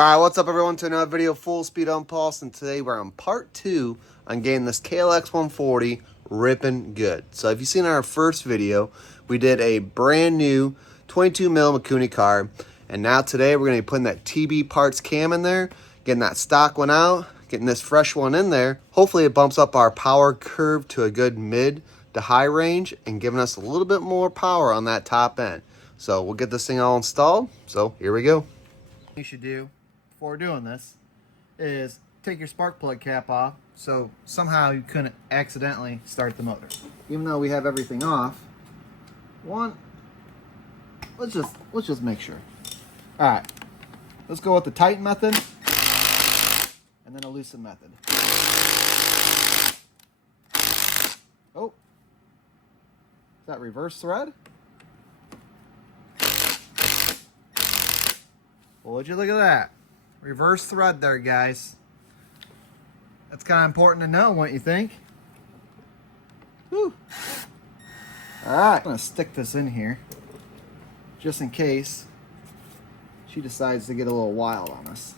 Alright, what's up everyone, to another video, Full Speed on Pulse, and today we're on part 2 on getting this Klx140 ripping good. So if you've seen our first video, we did a brand new 22mm Mikuni car, and now today we're going to be putting that TB parts cam in there, getting that stock one out, getting this fresh one in there. Hopefully it bumps up our power curve to a good mid to high range and giving us a little bit more power on that top end. So we'll get this thing all installed, so here we go. You should do before doing this is take your spark plug cap off so somehow you couldn't accidentally start the motor. Even though we have everything off, let's just make sure. Alright, let's go with the tighten method and then a loosen method. Oh, is that reverse thread? Well, would you look at that? Reverse thread there, guys. That's kind of important to know, wouldn't you think? Whew. Alright, I'm going to stick this in here just in case she decides to get a little wild on us.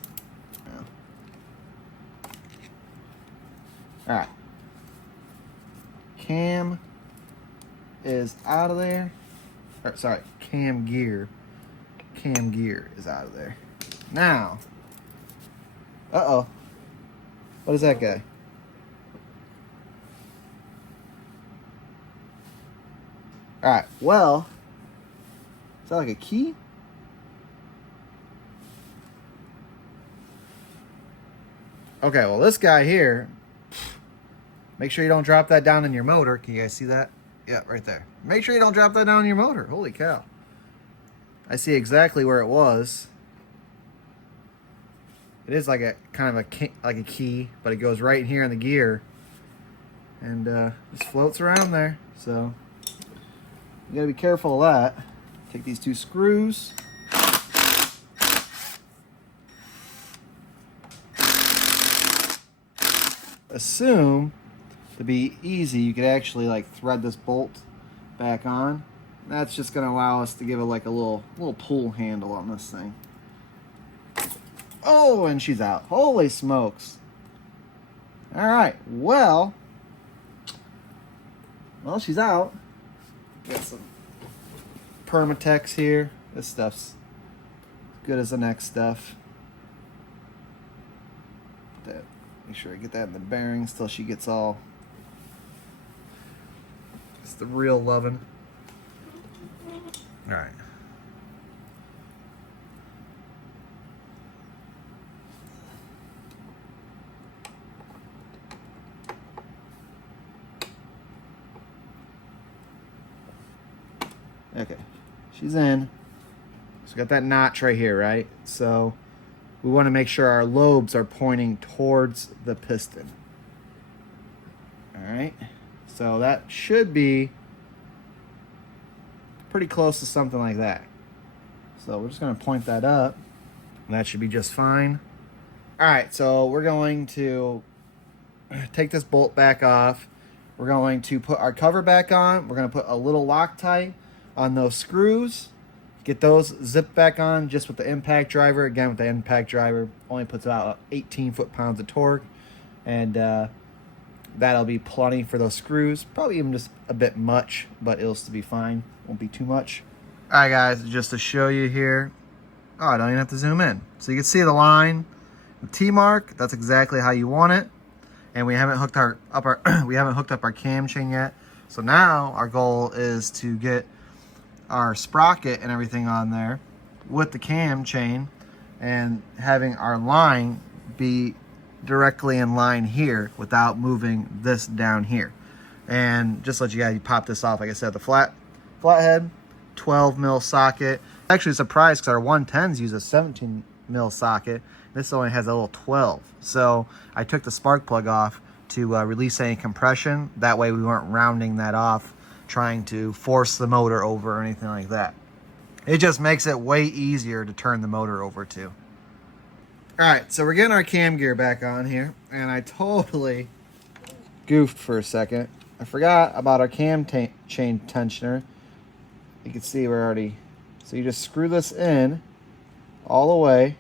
Alright. Cam is out of there. Or, sorry, cam gear. Cam gear is out of there. Now, uh-oh. What is that guy? Alright, well, is that like a key? Okay, well this guy here, make sure you don't drop that down in your motor. Can you guys see that? Yeah, right there. Make sure you don't drop that down in your motor. Holy cow. I see exactly where it was. It is like a kind of a key, but it goes right in here in the gear, and just floats around there. So you gotta be careful of that. Take these two screws. Assume to be easy, you could actually like thread this bolt back on. That's just gonna allow us to give it like a little pull handle on this thing. Oh, and she's out. Holy smokes. All right, well, she's out. Got some Permatex here. This stuff's good as the next stuff. Make sure I get that in the bearings till she gets all. It's the real loving. All right. Okay, she's in. So got that notch right here, right? So we want to make sure our lobes are pointing towards the piston. All right, so that should be pretty close to something like that. So we're just going to point that up, and that should be just fine. All right, so we're going to take this bolt back off. We're going to put our cover back on. We're going to put a little Loctite on those screws, get those zipped back on just with the impact driver. Again, with the impact driver, only puts about 18 foot-pounds of torque, and that'll be plenty for those screws. Probably even just a bit much, but it'll still be fine. Won't be too much. All right, guys, just to show you here. Oh, I don't even have to zoom in. So you can see the line, the T mark. That's exactly how you want it. And we haven't hooked we haven't hooked up our cam chain yet. So now our goal is to get our sprocket and everything on there with the cam chain and having our line be directly in line here without moving this down here. And just let you guys pop this off, like I said, the flathead 12mm socket. Actually surprised because our 110s use a 17mm socket. This only has a little 12. So I took the spark plug off to release any compression. That way we weren't rounding that off trying to force the motor over or anything like that. It just makes it way easier to turn the motor over to. All right, so we're getting our cam gear back on here, and I totally goofed for a second. I forgot about our cam chain tensioner. You can see we're already, so you just screw this in all the way,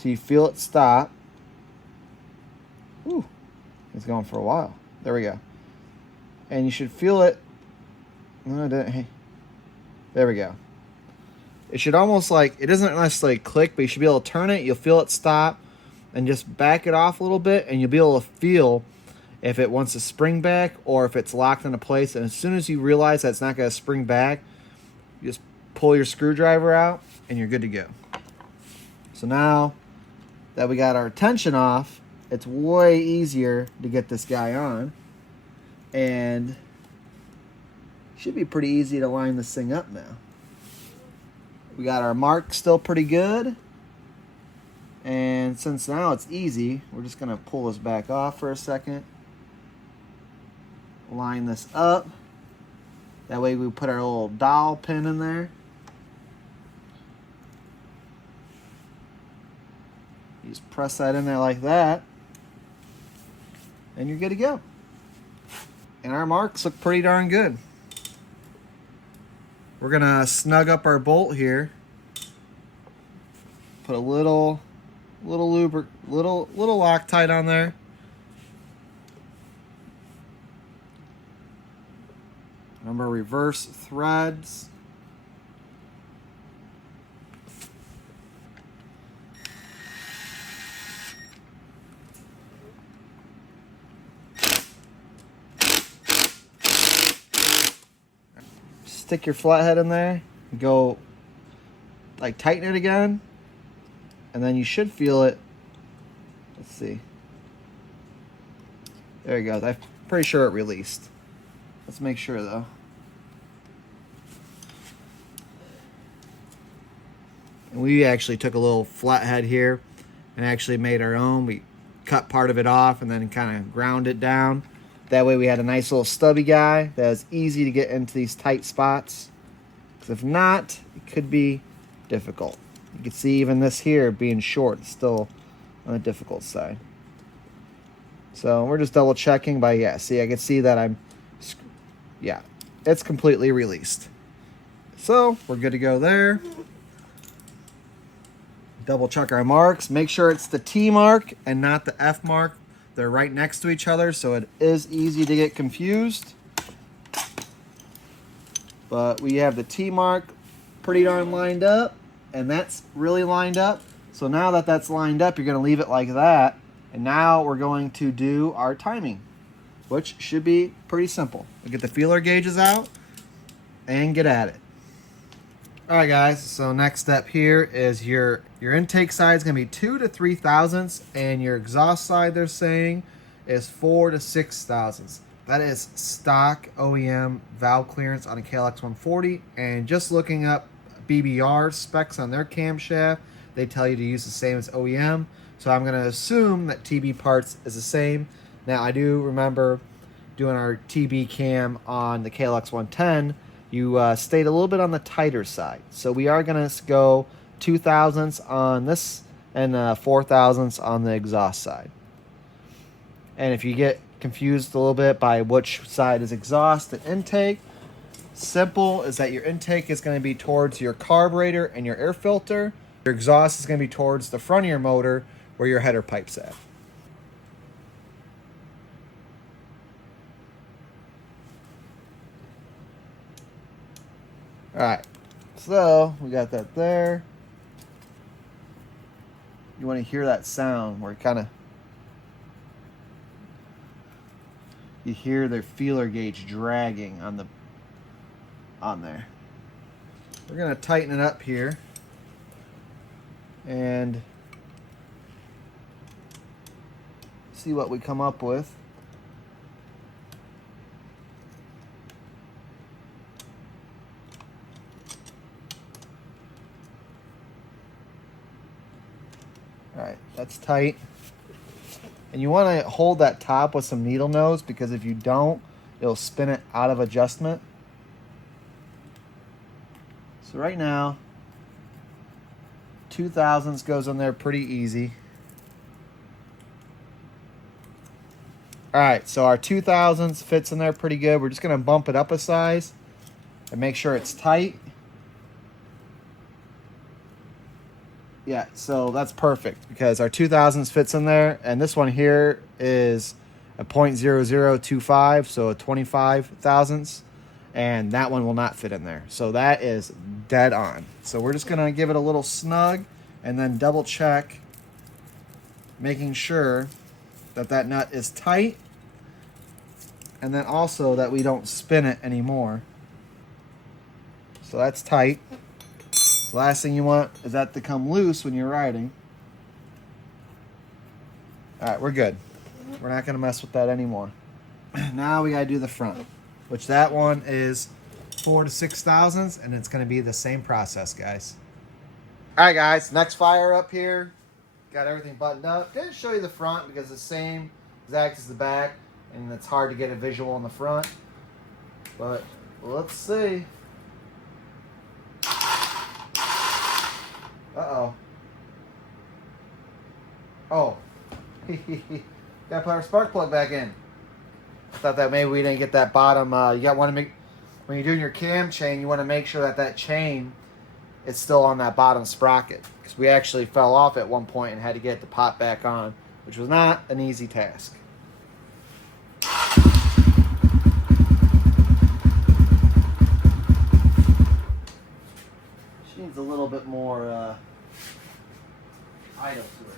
So you feel it stop. Ooh, it's going for a while. There we go. And you should feel it. No, there we go. It should almost like, it doesn't necessarily click, but you should be able to turn it. You'll feel it stop and just back it off a little bit, and you'll be able to feel if it wants to spring back or if it's locked into place. And as soon as you realize that it's not going to spring back, you just pull your screwdriver out and you're good to go. So now that we got our tension off, it's way easier to get this guy on, and should be pretty easy to line this thing up now. We got our mark still pretty good, and since now it's easy, we're just going to pull this back off for a second, line this up. That way we put our little dowel pin in there. You just press that in there like that, and you're good to go. And our marks look pretty darn good. We're gonna snug up our bolt here. Put a little Loctite on there. Remember, reverse threads. Stick your flathead in there, go like tighten it again, and then you should feel it. Let's see. There you go. I'm pretty sure it released. Let's make sure though. And we actually took a little flathead here and actually made our own. We cut part of it off and then kind of ground it down. That way we had a nice little stubby guy that was easy to get into these tight spots. Because if not, it could be difficult. You can see even this here being short, it's still on the difficult side. So we're just double checking by, yeah, see, I can see that yeah, it's completely released. So we're good to go there. Double check our marks. Make sure it's the T mark and not the F mark. They're right next to each other, so it is easy to get confused. But we have the T mark pretty darn lined up, and that's really lined up. So now that that's lined up, you're going to leave it like that. And now we're going to do our timing, which should be pretty simple. We get the feeler gauges out and get at it. All right, guys, so next step here is your intake side is going to be 2 to 3 thousandths, and your exhaust side, they're saying, is 4 to 6 thousandths. That is stock OEM valve clearance on a Klx140, and just looking up BBR specs on their camshaft, they tell you to use the same as OEM, so I'm going to assume that TB parts is the same. Now, I do remember doing our TB cam on the Klx110, you stayed a little bit on the tighter side. So we are going to go 2 thousandths on this and 4 thousandths on the exhaust side. And if you get confused a little bit by which side is exhaust and intake, simple is that your intake is going to be towards your carburetor and your air filter. Your exhaust is going to be towards the front of your motor where your header pipe's at. All right, so we got that there. You want to hear that sound where you hear their feeler gauge dragging on there. We're gonna tighten it up here and see what we come up with. All right, that's tight. And you want to hold that top with some needle nose, because if you don't, it'll spin it out of adjustment. So right now, 2 thousandths goes in there pretty easy. All right, so our 2 thousandths fits in there pretty good. We're just going to bump it up a size and make sure it's tight. Yeah, so that's perfect because our 2000s fits in there, and this one here is a 0.0025, so a 25 thousandths, and that one will not fit in there. So that is dead on. So we're just gonna give it a little snug and then double check, making sure that that nut is tight, and then also that we don't spin it anymore. So that's tight. The last thing you want is that to come loose when you're riding. All right, we're good. We're not gonna mess with that anymore. Now we gotta do the front, which that one is 4 to 6 thousandths, and it's gonna be the same process, guys. All right, guys, next fire up here. Got everything buttoned up. Didn't show you the front because it's the same exact as the back, and it's hard to get a visual on the front. But let's see. Uh-oh. Oh. Gotta put our spark plug back in. I thought that maybe we didn't get that bottom. You got want to make, when you're doing your cam chain, you want to make sure that that chain is still on that bottom sprocket. Because we actually fell off at one point and had to get it to pop back on, which was not an easy task. She needs a little bit more idle to her.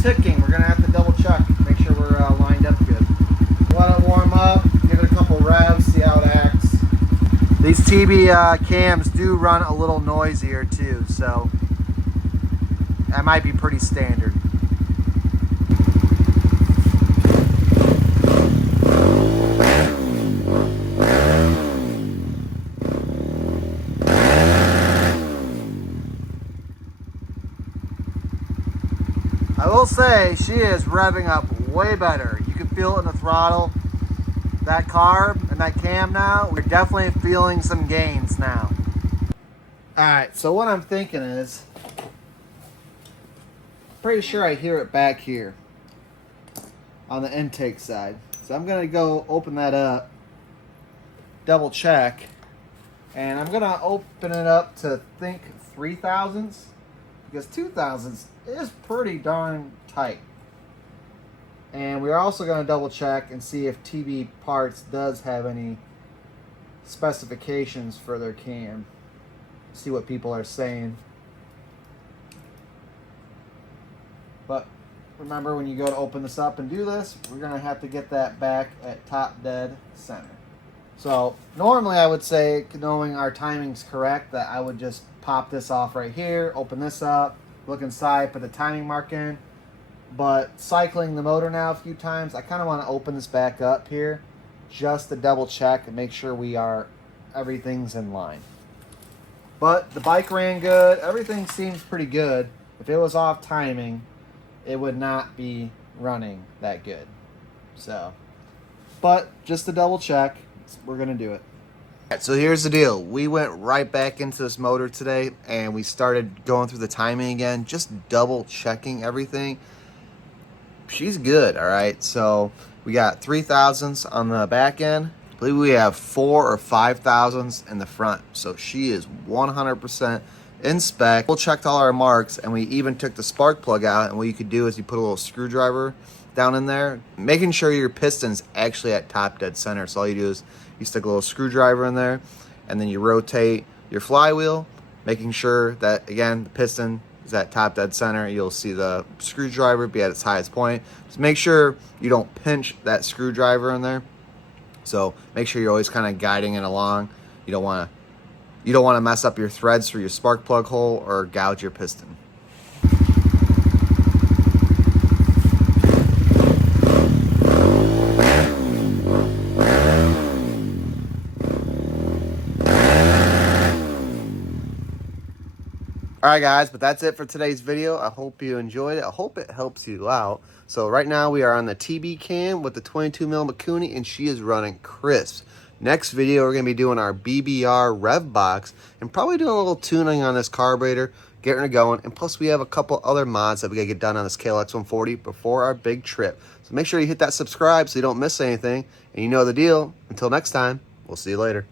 Ticking, we're gonna have to double check, make sure we're lined up good. Let it warm up, give it a couple revs, see how it acts. These TB cams do run a little noisier too, so that might be pretty standard. I will say she is revving up way better. You can feel it in the throttle. That carb and that cam now, we're definitely feeling some gains now. All right, so what I'm thinking is, pretty sure I hear it back here on the intake side. So I'm gonna go open that up, double check, and I'm gonna open it up to think 3 thousandths, because 2 thousandths is pretty darn tight. And we're also going to double check and see if TB Parts does have any specifications for their cam. See what people are saying. But remember, when you go to open this up and do this, we're going to have to get that back at top dead center. So normally I would say, knowing our timing's correct, that I would just pop this off right here, open this up, look inside, put the timing mark in. But cycling the motor now a few times, I kind of want to open this back up here just to double check and make sure everything's in line. But the bike ran good. Everything seems pretty good. If it was off timing, it would not be running that good. So, but just to double check, we're going to do it. So here's the deal. We went right back into this motor today and we started going through the timing again, just double checking everything. She's good, all right? So we got 3 thousandths on the back end. I believe we have 4 or 5 thousandths in the front. So she is 100% in spec. We'll checked all our marks, and we even took the spark plug out, and what you could do is you put a little screwdriver down in there, making sure your piston's actually at top dead center. So all you do is you stick a little screwdriver in there, and then you rotate your flywheel, making sure that, again, the piston is at top dead center. You'll see the screwdriver be at its highest point. Just make sure you don't pinch that screwdriver in there. So make sure you're always kind of guiding it along. You don't want to mess up your threads through your spark plug hole or gouge your piston. right, guys, but that's it for today's video. I hope you enjoyed it. I hope it helps you out. So right now we are on the TB cam with the 22mm Mikuni, and she is running crisp. Next video, we're going to be doing our BBR rev box and probably doing a little tuning on this carburetor, getting it going. And plus, we have a couple other mods that we got to get done on this Klx140 before our big trip. So make sure you hit that subscribe so you don't miss anything. And you know the deal. Until next time, we'll see you later.